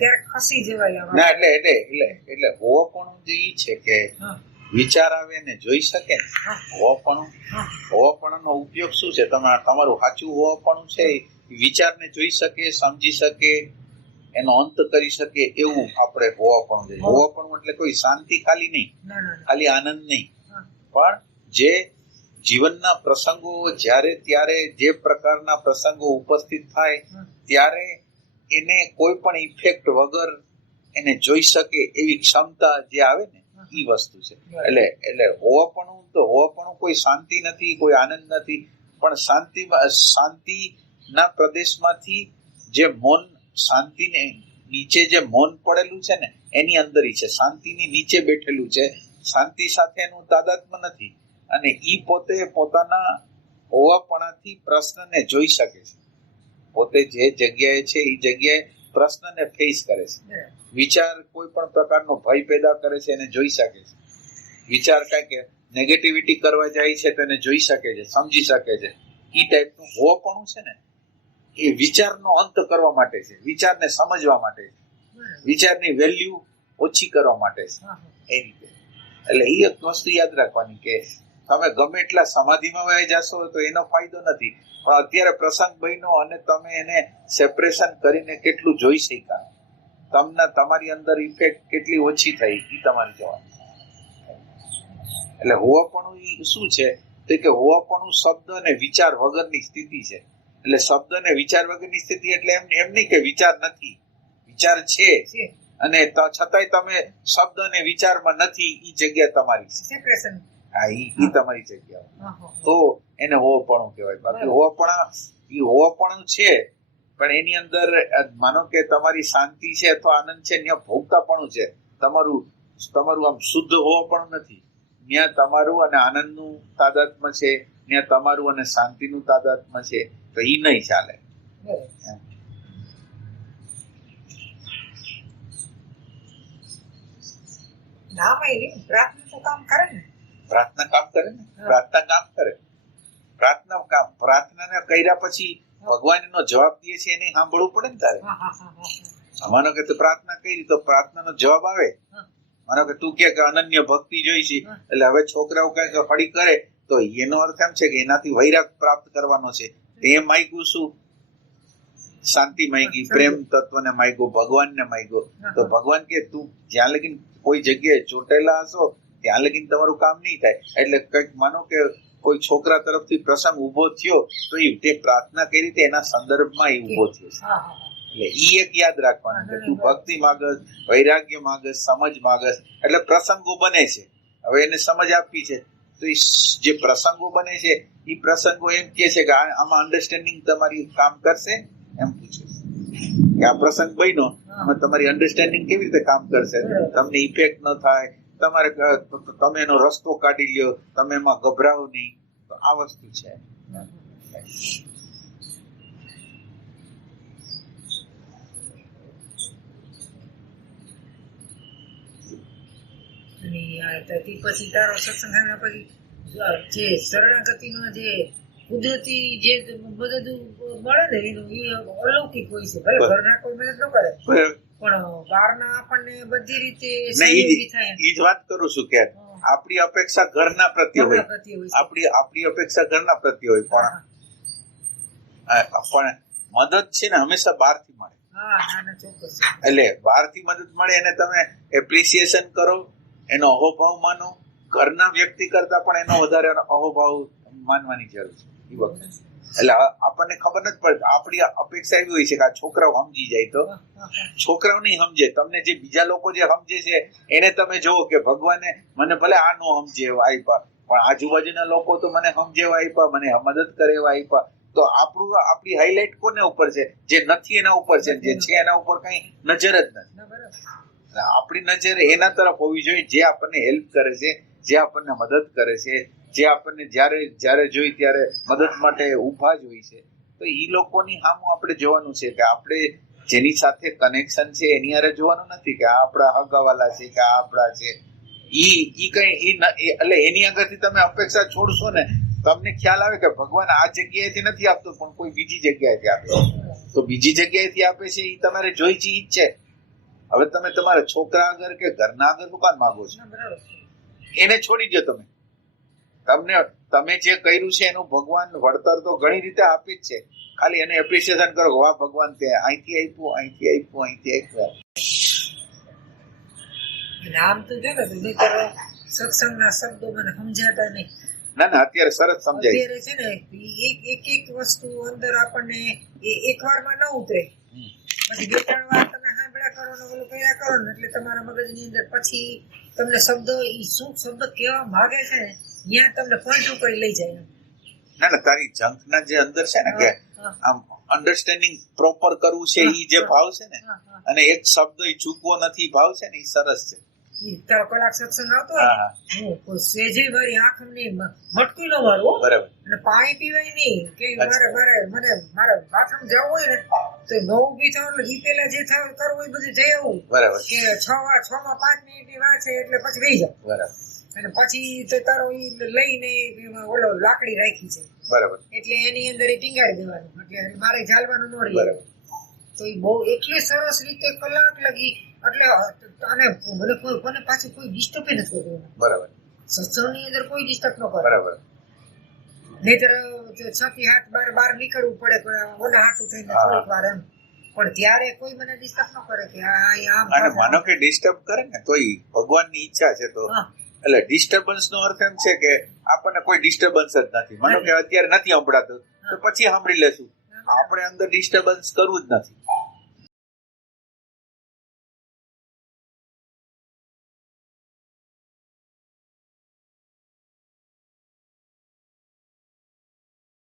ક્યારેક ખસી જવાય ના એટલે હોવાપણું જે ઈ છે કે વિચાર આવે ને જોઈ શકે ને હોવાપણું નો ઉપયોગ શું છે? તમારું સાચું હોવાપણું છે વિચારને જોઈ શકે, સમજી શકે, એનો અંત કરી શકે, એવું આપણે હોવાપણું છે. હોવાપણું એટલે કોઈ શાંતિ ખાલી નહીં, ખાલી આનંદ નહીં, પણ જે જીવનના પ્રસંગો જ્યારે ત્યારે જે પ્રકારના પ્રસંગો ઉપસ્થિત થાય ત્યારે એને કોઈ પણ ઇફેક્ટ વગર એને જોઈ શકે એવી ક્ષમતા જે આવે ને એ વસ્તુ છે. એટલે હોવાપણું કોઈ શાંતિ નથી, કોઈ આનંદ નથી, પણ શાંતિના પ્રદેશમાંથી જે મૌન, શાંતિને નીચે જે મૌન પડેલું છે ને એની અંદર છે, શાંતિની નીચે બેઠેલું છે, શાંતિ સાથે એનું તાદાત્મ્ય નથી, અને ઈ પોતે પોતાના હોવાપણાથી પ્રશ્નને જોઈ શકે છે. પોતે જે જગ્યાએ છે એ જગ્યાએ પ્રશ્નને ફેસ કરે છે. વિચાર કોઈ પણ પ્રકારનો ભય પેદા કરે છે એને જોઈ શકે છે. વિચાર કાંઈક નેગેટિવિટી કરવા જાય છે તો એને જોઈ શકે છે, સમજી શકે છે. ઈ ટાઈપનું હોવાપણું છે ને એ વિચારનો અંત કરવા માટે છે, વિચારને સમજવા માટે છે, વિચારની વેલ્યુ ઓછી કરવા માટે છે. એ રીતે એટલે એ એક વસ્તુ યાદ રાખવાની કે તમે ગમે એટલા સમાધિમાં વહી જશો તો એનો ફાયદો નથી, પણ અત્યારે પ્રસંગ બન્યો અને તમે એને સેપરેશન કરીને કેટલું જોઈ શક્યા, તમારી અંદર ઇફેક્ટ કેટલી ઓછી થઈ એ તમારી જવાની. એટલે હોવાપણું એ શું છે કે હોવાપણું શબ્દ અને વિચાર વગરની સ્થિતિ છે. એટલે શબ્દ અને વિચાર વગરની સ્થિતિ એટલે એમ નહીં કે વિચાર નથી, વિચાર છે અને છતાંય તમે શબ્દ અને વિચારમાં નથી, એ જગ્યા તમારી છે. હા, ઈ તમારી જગ્યા, તો એને હોવાપણું કહેવાય. બાકી હોવાપણું છે પણ એની અંદર માનો કે તમારી શાંતિ છે અથવા આનંદ છે, ત્યાં ભોગતાપણું છે, તમારું આમ શુદ્ધ હોવાપણું નથી. ત્યાં તમારું અને આનંદનું તાદાત્મ્ય છે, ત્યાં તમારું અને શાંતિનું તાદાત્મ્ય છે, તો ઈ નહીં ચાલે. પ્રાર્થના કર્યા પછી ભગવાન એનો જવાબ દે છે એને સાંભળવું પડે ને તારે. માનો કે તું પ્રાર્થના કરી તો પ્રાર્થનાનો જવાબ આવે. માનો કે તું કે અનન્ય ભક્તિ જોઈ છે, એટલે હવે છોકરાઓ કઈક ફળી કરે તો એનો અર્થ એમ છે કે એનાથી વૈરાગ પ્રાપ્ત કરવાનો છે. તે માગ્યું શું? શાંતિ માગી, પ્રેમ તત્વને માગ્યો, ભગવાનને માગ્યો. તો ભગવાન કે તું જ્યાં લગીન કોઈ જગ્યાએ ચોટેલા હશો ત્યાં લગીન તમારું કામ નહીં થાય. એટલે કંઈક માનો કે કોઈ છોકરા તરફથી પ્રસંગ ઉભો થયો તો તે પ્રાર્થના કરી તે એના સંદર્ભમાં એ ઉભો થયો છે. એટલે ઈ એક યાદ રાખવાનું કે તું ભક્તિ માગસ, વૈરાગ્ય માગસ, સમજ માગસ, એટલે પ્રસંગો બને છે. હવે એને સમજ આપવી છે તો જે પ્રસંગો બને છે એ પ્રસંગો એમ કે છે કે આમાં અન્ડરસ્ટેન્ડિંગ તમારી કામ કરશે, એમ પૂછે કે આ પ્રસંગ બન્યો એમાં તમારી અન્ડરસ્ટેન્ડિંગ કેવી રીતે કામ કરશે, તમને ઇફેક્ટ ન થાય, તમે એનો રસ્તો કાઢી લ્યો, તમે એમાં ગભરાવો નહીં. તો આ વસ્તુ છે. પછી તારો સત્સંગ પછી જે શરણાગતિનો જે કુદરતી જે બધું મળે ને એનું એ અલૌકિક હોય છે. ભલે ઘરના કોઈ મદદ ન કરે પણ બહારના આપણને બધી રીતે ઈ જ વાત કરું છું કે આપણી અપેક્ષા ઘરના પ્રત્યે હોય, આપણી અપેક્ષા ઘરના પ્રત્યે હોય, પણ મદદ છે ને હંમેશા બહારથી મળે. એટલે બહારથી મદદ મળે એને તમે એપ્રિસિએશન કરો, એનો અહોભાવ માનો. ઘરના વ્યક્તિ કરતા પણ એનો વધારે અહોભાવ માનવાની જરૂર છે એ વખતે. એટલે આપણને ખબર નથી પડતી. આપણી અપેક્ષા એવી હોય છે કે આ છોકરાઓ સમજી જાય, તો છોકરાઓ નહીં સમજે. તમને જે બીજા લોકો જે સમજે છે એને તમે જોવો કે ભગવાને મને ભલે આ નો સમજે એવા આપ્યા, પણ આજુબાજુના લોકો તો મને સમજે એવા આપ્યા, મને મદદ કરે એવા આપ્યા. તો આપણી હાઇલાઇટ કોને ઉપર છે? જે નથી એના ઉપર છે, જે છે એના ઉપર કઈ નજર જ નથી. આપણી નજર એના તરફ હોવી જોઈએ જે આપણને હેલ્પ કરે છે, જે આપણને મદદ કરે છે, જે આપણને જ્યારે જોઈ ત્યારે મદદ માટે ઊભા જ હોય છે. તો એ લોકોની સામું આપણે જોવાનું છે કે આપણે જેની સાથે કનેક્શન છે એની હારે જોવાનું નથી કે આ આપણા હગાવાલા છે કે આ આપણા છે. એટલે એની આગળથી તમે અપેક્ષા છોડશો ને તમને ખ્યાલ આવે કે ભગવાન આ જગ્યાએથી નથી આપતો પણ કોઈ બીજી જગ્યાએથી આપે. તો બીજી જગ્યાએથી આપે છે એ તમારે જોઈ છે ઈ જ છે. હવે તમે તમારા છોકરા આગળ કે ઘરના આગળ શું કામ માંગો છો? ના, બરાબર છે. એને છોડી દો તમે. તમે જે કર્યું છે એનું ભગવાન વળતર તો ઘણી રીતે આપી જ છે. ખાલી એને એપ્રિસિએશન કરો, વાહ ભગવાન તે અહીંથી આપ્યું, અહીંથી આપ્યું, અહીંથી આપ્યું. અને આમ તો જો ને નહીંતર સત્સંગના શબ્દો મને સમજાતા નહીં. ના ના, અત્યારે સરસ સમજાય. અત્યારે છે ને એક વસ્તુ અંદર આપણને એકવારમાં ન ઉતરે, પછી 2-3 વાર તમે સાંભળ્યા કરો ને ઓલું કર્યા કરો ને એટલે તમારા મગજની અંદર પછી તમને શબ્દ ઈ શું શબ્દ કેવા માંગે છે ને ત્યાં તમને પોઈન્ટ ઉપર લઈ જાય. ના ના, તારી જંખના જે અંદર છે ને કે આમ અન્ડરસ્ટેન્ડિંગ પ્રોપર કરવું છે ઈ જે ભાવ છે ને, અને એક શબ્દ ઈ ચૂકવો નથી ભાવ છે ને, ઈ સરસ છે. ઈ તારો કલાક સત્સંગ આવતો હોય હું કોઈ સેજે મારી આંખ ની મટકી ન મારું, બરાબર. અને પાણી પીવાય નહીં કે મારે બાથરૂમ જવું હોય ને તો 9 ઊભી થવું એટલે ઈ પેલા જે કરવું હોય બધું જઈ આવું. બરાબર. કે 6 મિનિટ ની વાર છે એટલે પછી રહી જાવ. બરાબર. અને પછી તો તારો ઈ લઈને ઓલો લાકડી રાખી છે, બરાબર, એટલે એની અંદર એ ટીંગાડી દેવાનું, એટલે મારે ઝાલવાનું ન રહે. બરાબર. તો એ બહુ એટલી સરસ રીતે કલાક લગી, એટલે અને મને પાછું કોઈ ડિસ્ટર્બ નથી કરતું. બરાબર. સત્સંગની અંદર કોઈ ડિસ્ટર્બ ન કરે. બરાબર. નહીતર 6 થી 7 બહાર નીકળવું પડે ઓના હાટું થઈને થોડીક વાર એમ, પણ ત્યારે કોઈ મને ડિસ્ટર્બ ન કરે કે આમ. અને માનો કે ડિસ્ટર્બ કરે ને તો ઈ ભગવાનની ઈચ્છા છે, તો એટલે ડિસ્ટર્બન્સ નો અર્થ એમ છે કે આપણને કોઈ ડિસ્ટર્બન્સ જ નથી. માનો કે અત્યારે નથી સંભળાતું તો પછી સાંભળી લેશું. આપણે અંદર ડિસ્ટર્બન્સ કરવું જ નથી.